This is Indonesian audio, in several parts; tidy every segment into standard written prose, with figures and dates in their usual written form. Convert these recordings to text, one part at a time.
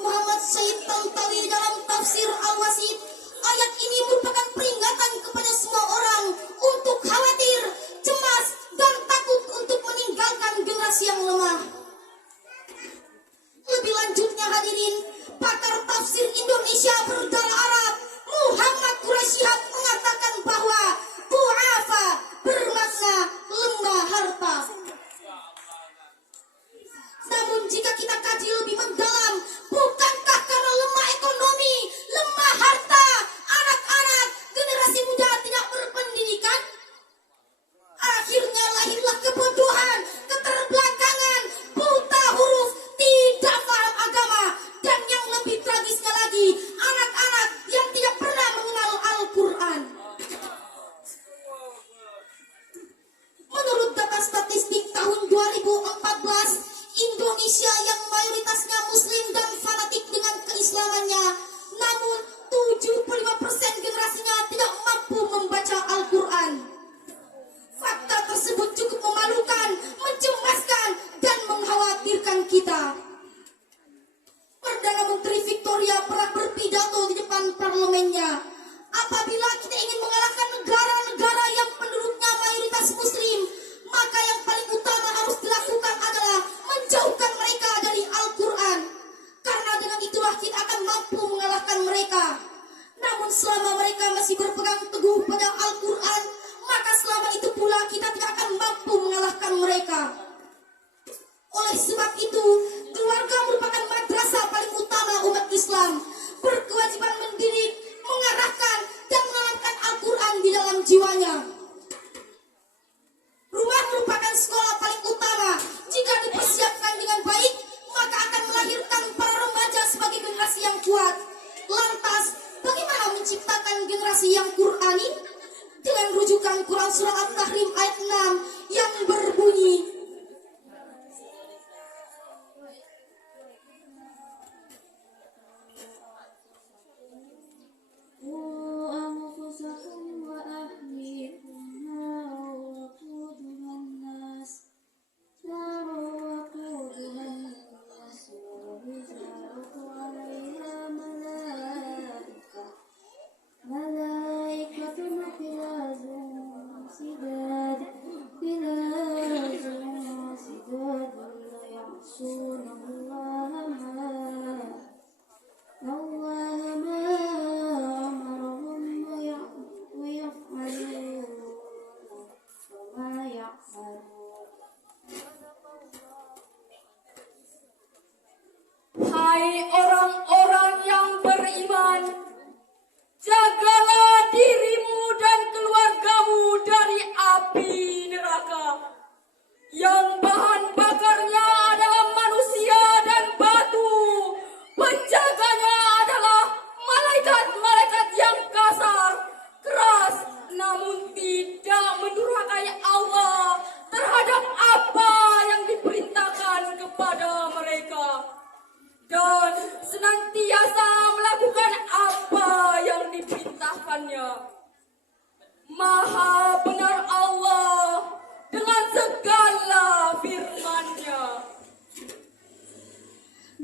Muhammad Syed Tantawi dalam tafsir Al-Wasit, ayat ini merupakan peringatan kepada semua orang untuk khawatir, cemas, dan takut untuk meninggalkan generasi yang lemah. Lebih lanjutnya hadirin, pakar tafsir Indonesia berdarah Arab Muhammad Quraisyihab mengatakan bahwa du'afa bermakna lemah harta. Namun jika kita kaji lebih mendalam, bukankah karena lemah ekonomi, lemah harta, anak-anak, generasi muda tidak berpendidikan? Akhirnya lahirlah kebodohan, keterbelakangan, buta huruf, tidak paham agama, dan yang lebih tragisnya lagi, anak-anak yang tidak pernah mengenal Al-Quran. Menurut data statistik tahun 2014, Indonesia yang mayoritasnya muslim dan fanatik dengan keislamannya, namun 75% generasinya tidak mampu membaca Al-Quran. Fakta tersebut cukup memalukan, mencemaskan, dan mengkhawatirkan kita. Perdana Menteri Victoria pernah berpidato di depan parlemennya, apabila kita ingin mengalahkan negara-negara yang penduduknya mayoritas muslim, maka yang paling utama harus dilakukan adalah menjauhkan mereka dari Al-Quran, karena dengan itulah kita akan mampu mengalahkan mereka. Namun selama mereka masih berpegang teguh pada Al-Quran, maka selama itu pula kita tidak akan mampu mengalahkan mereka. Oleh sebab itu, keluarga merupakan madrasah paling utama umat Islam, berkewajiban mendidik, mengarahkan, dan menanamkan Al-Quran di dalam jiwanya. Rumah merupakan sekolah paling utama. Jika dipersiapkan dengan baik, maka akan melahirkan para remaja sebagai generasi yang kuat. Lantas, bagaimana menciptakan generasi yang Qurani? Dengan rujukan Quran Surah At-Tahrim ayat 6 yang berbunyi, hai orang-orang yang beriman, jagalah dirimu dan keluargamu dari api neraka, yang bahan bakarnya adalah manusia dan batu. Penjaganya adalah malaikat-malaikat yang kasar, keras, namun tidak mendurhakai Allah terhadap apa yang diperintahkan kepada mereka, dan senantiasa melakukan apa yang diperintahkannya. Maha benar Allah dengan segala firman-Nya.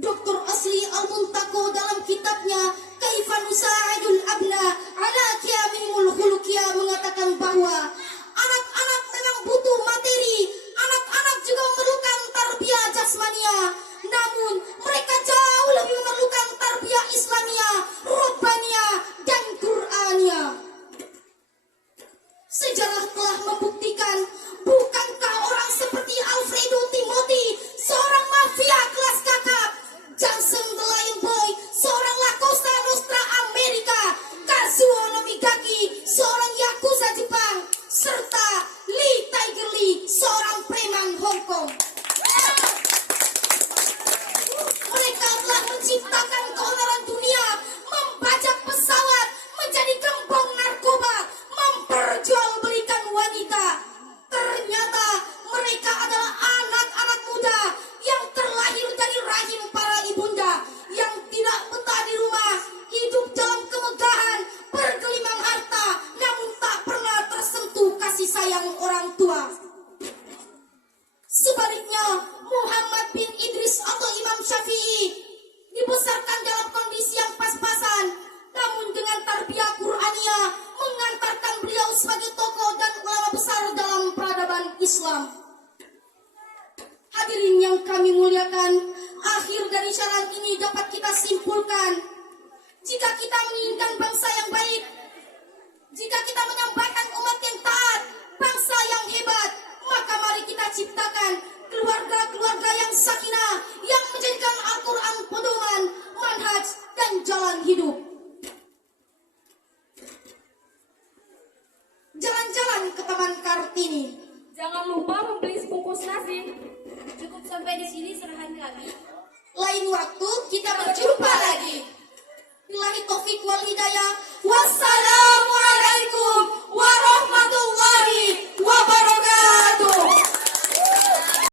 Dr. Asli Al-Muntaqo dalam kitabnya Kaifa Nusa'idul Abna ala Qiyamihimul Khuluqiyah mengatakan bahwa anak-anak memang butuh materi, anak-anak juga memerlukan tarbiyah jasmania, namun mereka jauh lebih memerlukan tarbiyah Islamiyah, Rabbaniyah, dan Qur'aniyah. Sejarah telah Islam. Hadirin yang kami muliakan, akhir dari syarat ini dapat kita simpulkan, jika kita menginginkan bangsa yang baik, jika kita menyampaikan umat yang taat, bangsa yang hebat, maka mari kita ciptakan keluarga-keluarga yang sakinah, yang menjadikan Al-Quran pedoman, manhaj, dan jalan hidup. Jalan-jalan ke Taman Kartini. Jangan lupa membeli sebungkus nasi. Cukup sampai di sini serahan kami. Lain waktu kita berjumpa lagi. Billahi taufik wal hidayah. Wassalam.